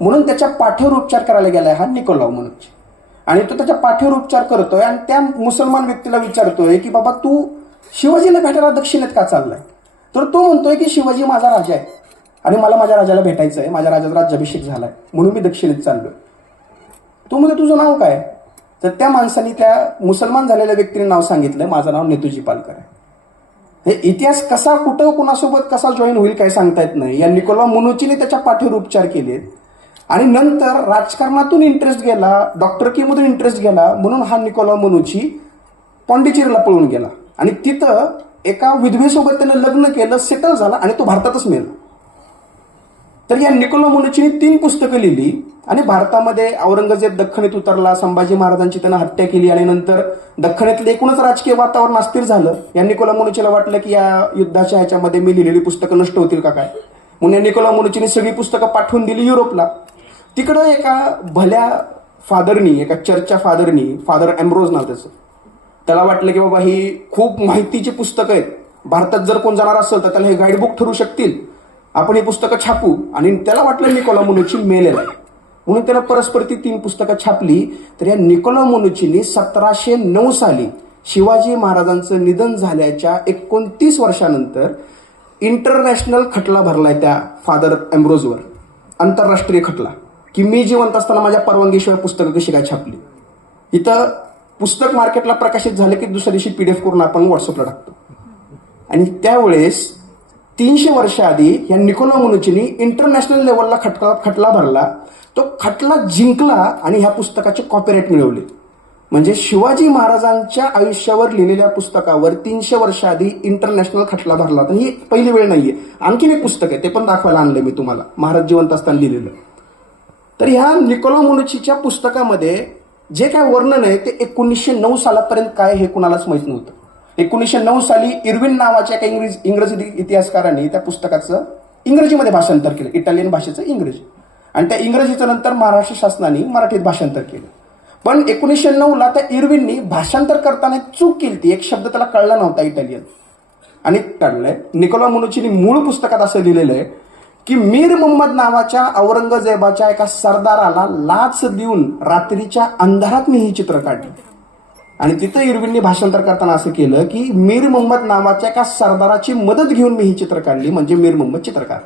म्हणून त्याच्या पाठीवर उपचार करायला गेलाय हा निकोलाव मनोज. आणि तो त्याच्या पाठीवर उपचार करतोय आणि त्या मुसलमान व्यक्तीला विचारतोय की बाबा तू शिवाजीला भेटायला दक्षिणेत का चाललाय. तर तो म्हणतोय की शिवाजी माझा राजा आहे आणि मला माझ्या राजाला भेटायचं आहे, माझ्या राजाचा राज्याभिषेक झालाय म्हणून मी दक्षिणेत चाललोय. तो म्हणजे तुझं नाव काय. तर त्या माणसाने त्या मुसलमान झालेल्या व्यक्तीने नाव सांगितलं, माझं नाव नेतूजी पालकर आहे. हे इतिहास कसा कुठं कुणासोबत कसा जॉईन होईल काय सांगता येत नाही. या निकोलाव मनोचीने त्याच्या पाठीवर उपचार केले आणि नंतर राजकारणातून इंटरेस्ट गेला, डॉक्टरकीमधून इंटरेस्ट गेला म्हणून हा निकोलाव मनोची पॉंडिचेरीला पळून गेला आणि तिथं एका विधवेसोबत त्यानं लग्न केलं, सेटल झाला आणि तो भारतातच मेला. तर या निकोलाव मनोचीने 3 पुस्तकं लिहिली आणि भारतामध्ये औरंगजेब दख्खनीत उतरला, संभाजी महाराजांची त्यानं हत्या केली आणि नंतर दख्खनीतलं एकूणच राजकीय वातावरण अस्थिर झालं. या निकोलाव मनोचीला वाटलं की या युद्धाच्या ह्याच्यामध्ये मी लिहिलेली पुस्तकं नष्ट होतील का काय, म्हणून या निकोलाव मनोचीने सगळी पुस्तकं पाठवून दिली युरोपला. तिकडं एका भल्या फादरनी, एका चर्चच्या फादरनी, फादर एम्ब्रोज नाव त्याचं, त्याला वाटलं की बाबा ही खूप माहितीची पुस्तकं आहेत, भारतात जर कोण जाणार असेल तर त्याला हे गाईडबुक ठरू शकतील, आपण ही पुस्तकं छापू. आणि त्याला वाटलं निकोलाव मनोची मेलेला आहे म्हणून त्यानं परस्पर ती 3 पुस्तकं छापली. तर या निकोलाव मनोचीने 1709 साली शिवाजी महाराजांचं निधन झाल्याच्या 29 वर्षानंतर इंटरनॅशनल खटला भरलाय त्या फादर एम्ब्रोजवर, आंतरराष्ट्रीय खटला, की मी जिवंत असताना माझ्या परवानगीशिवाय पुस्तकं कशी काय छापली. इथं पुस्तक मार्केटला प्रकाशित झालं की दुसऱ्या दिवशी PDF करून आपण व्हॉट्सअपला टाकतो. आणि त्यावेळेस 300 वर्षाआधी या निकोलाव मनोचीने इंटरनॅशनल लेवलला खटला भरला, तो खटला जिंकला आणि ह्या पुस्तकाचे कॉपीराईट मिळवले. म्हणजे शिवाजी महाराजांच्या आयुष्यावर लिहिलेल्या पुस्तकावर 300 वर्षाआधी इंटरनॅशनल खटला भरला होता. ही पहिली वेळ नाहीये. आणखीन एक पुस्तक आहे, ते पण दाखवायला आणलंय मी तुम्हाला, महाराज जिवंत असताना लिहिलेलं. तर ह्या निकोलाव मनोचीच्या पुस्तकामध्ये जे काय वर्णन आहे ते 1909 सालापर्यंत काय हे कुणालाच माहित नव्हतं. 1909 साली इर्विन नावाच्या एका इंग्रजी इतिहासकारांनी त्या पुस्तकाचं इंग्रजीमध्ये भाषांतर केलं, इटालियन भाषेचं इंग्रजी, आणि त्या इंग्रजीचं नंतर महाराष्ट्र शासनाने मराठीत भाषांतर केलं. पण 1909 ला त्या इर्विननी भाषांतर करताना चूक केली, ती एक शब्द त्याला कळला नव्हता इटालियन, आणि काढलंय. निकोलाव मनोचीने मूळ पुस्तकात असं लिहिलेलं आहे की मीर मोहम्मद नावाच्या औरंगजेबाच्या एका सरदाराला लाच देऊन रात्रीच्या अंधारात मी ही चित्र काढली. आणि तिथं इर्विननी भाषांतर करताना असं केलं की मीर मोहम्मद नावाच्या एका सरदाराची मदत घेऊन मी ही चित्र काढली, म्हणजे मीर मोहम्मद चित्रकार.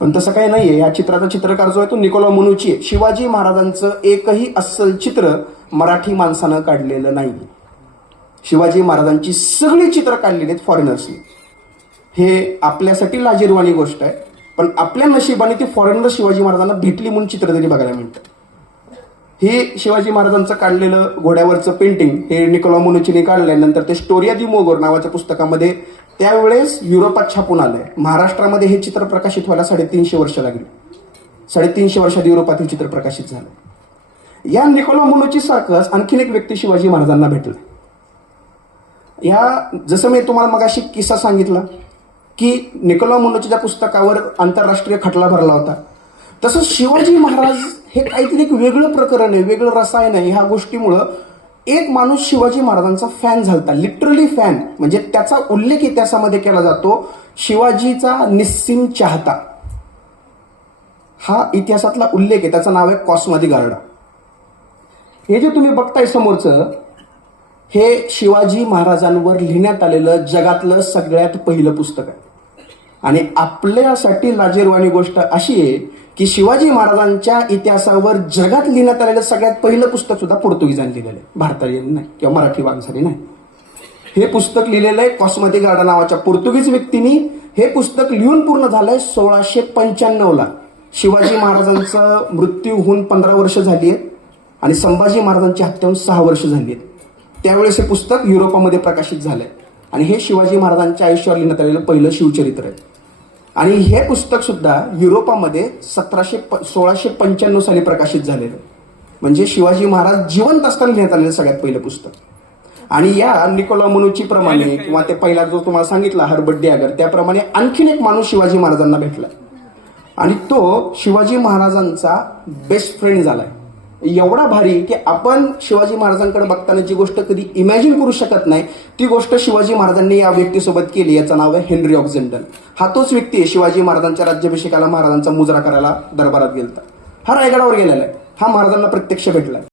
पण तसं काही नाहीये. ह्या चित्राचा चित्रकार जो आहे तो निकोलाव मनोची आहे. शिवाजी महाराजांचं एकही अस्सल चित्र मराठी माणसानं काढलेलं नाही. शिवाजी महाराजांची सगळी चित्र काढलेली आहेत फॉरेनर्सनी. हे आपल्यासाठी लाजिरवाणी गोष्ट आहे, पण आपल्या नशिबाने ती फॉरेनर शिवाजी महाराजांना भेटली म्हणून चित्र तरी बघायला मिळतं. हे शिवाजी महाराजांचं काढलेलं घोड्यावरचं पेंटिंग हे निकोलाव मनोचीने काढलंय. नंतर ते स्टोरिया दी मोगोर नावाच्या पुस्तकामध्ये त्यावेळेस युरोपात छापून आलंय. महाराष्ट्रामध्ये हे चित्र प्रकाशित व्हायला 350 वर्ष लागली. 350 वर्षात युरोपात हे चित्र प्रकाशित झालं. या निकोलाव मनोची सारखंच आणखीन एक व्यक्ती शिवाजी महाराजांना भेटला. या जसं मी तुम्हाला मगाशी किस्सा सांगितला की निकोलाव मनोच्या पुस्तकावर आंतरराष्ट्रीय खटला भरला होता, तसं शिवाजी महाराज हे काहीतरी एक वेगळं प्रकरण आहे, वेगळं रसायन आहे. ह्या गोष्टीमुळं एक माणूस शिवाजी महाराजांचा फॅन झालता, लिटरली फॅन. म्हणजे त्याचा उल्लेख इतिहासामध्ये केला जातो, शिवाजीचा निस्सीम चाहता, हा इतिहासातला उल्लेख आहे. त्याचं नाव आहे कॉस्मा दी गार्डा. हे जे तुम्ही बघताय समोरचं, हे शिवाजी महाराजांवर लिहिण्यात आलेलं जगातलं सगळ्यात पहिलं पुस्तक आहे. आणि आपल्यासाठी लाजिरवाणी गोष्ट अशी आहे की शिवाजी महाराजांच्या इतिहासावर जगात लिहिण्यात आलेलं सगळ्यात पहिलं पुस्तक सुद्धा पोर्तुगीजांनी लिहिलेलं आहे, भारतीयांनी नाही किंवा मराठी माणसाने नाही. हे पुस्तक लिहिलेलं आहे कॉस्मा दी गार्डा नावाच्या पोर्तुगीज व्यक्तीने. हे पुस्तक लिहून पूर्ण झालंय 1695 ला. शिवाजी महाराजांचा मृत्यू होऊन 15 वर्ष झाली आहेत आणि संभाजी महाराजांची हत्या होऊन 6 वर्ष झाली आहेत. त्यावेळेस हे पुस्तक युरोपामध्ये प्रकाशित झालंय आणि हे शिवाजी महाराजांच्या आयुष्यावर लिहिण्यात आलेलं पहिलं शिवचरित्र आहे. आणि हे पुस्तक सुद्धा युरोपामध्ये 1695 साली प्रकाशित झालेलं, म्हणजे शिवाजी महाराज जिवंत असताना लिहिण्यात आलेलं सगळ्यात पहिलं पुस्तक. आणि या निकोलाव मनोची प्रमाणे किंवा ते पहिला जो तुम्हाला सांगितला हर्बर्ट डॅगर, त्याप्रमाणे आणखीन एक माणूस शिवाजी महाराजांना भेटला आणि तो शिवाजी महाराजांचा बेस्ट फ्रेंड झालाय. एवढा भारी की आपण शिवाजी महाराजांकडे बघताना जी गोष्ट कधी इमॅजिन करू शकत नाही ती गोष्ट शिवाजी महाराजांनी या व्यक्तीसोबत केली. याचं नाव आहे हेनरी ऑक्झेंडन. हा तोच व्यक्ती आहे शिवाजी महाराजांच्या राज्याभिषेकाला महाराजांचा मुजरा करायला दरबारात गेलता. हा रायगडावर गेलेला आहे. हा महाराजांना प्रत्यक्ष भेटलाय.